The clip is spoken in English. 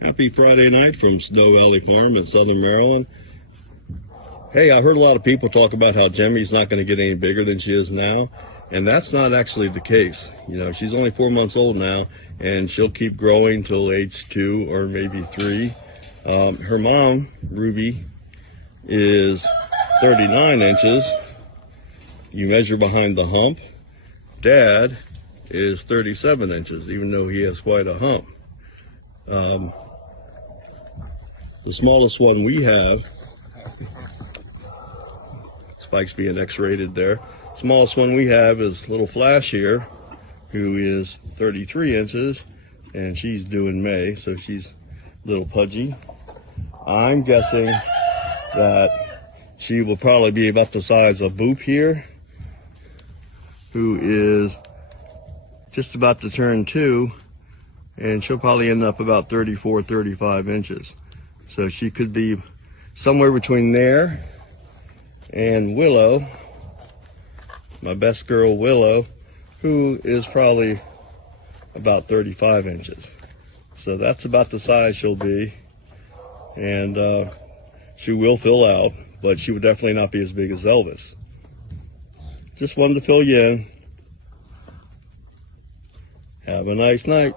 Happy Friday night from Snow Valley Farm in Southern Maryland. Hey, I heard a lot of people talk about how Jemmy's not going to get any bigger than she is now, and that's not actually the case. You know, she's only 4 months old now, and she'll keep growing till age 2 or maybe 3. Her mom, Ruby, is 39 inches. You measure behind the hump. Dad is 37 inches, even though he has quite a hump. The smallest one we have, Spike's being X-rated there. Smallest one we have is little Flash here, who is 33 inches, and she's due in May, so she's a little pudgy. I'm guessing that she will probably be about the size of Boop here, who is just about to turn 2, and she'll probably end up about 34, 35 inches. So she could be somewhere between there and Willow, my best girl Willow, who is probably about 35 inches. So that's about the size she'll be, and she will fill out, but she would definitely not be as big as Elvis. Just wanted to fill you in. Have a nice night.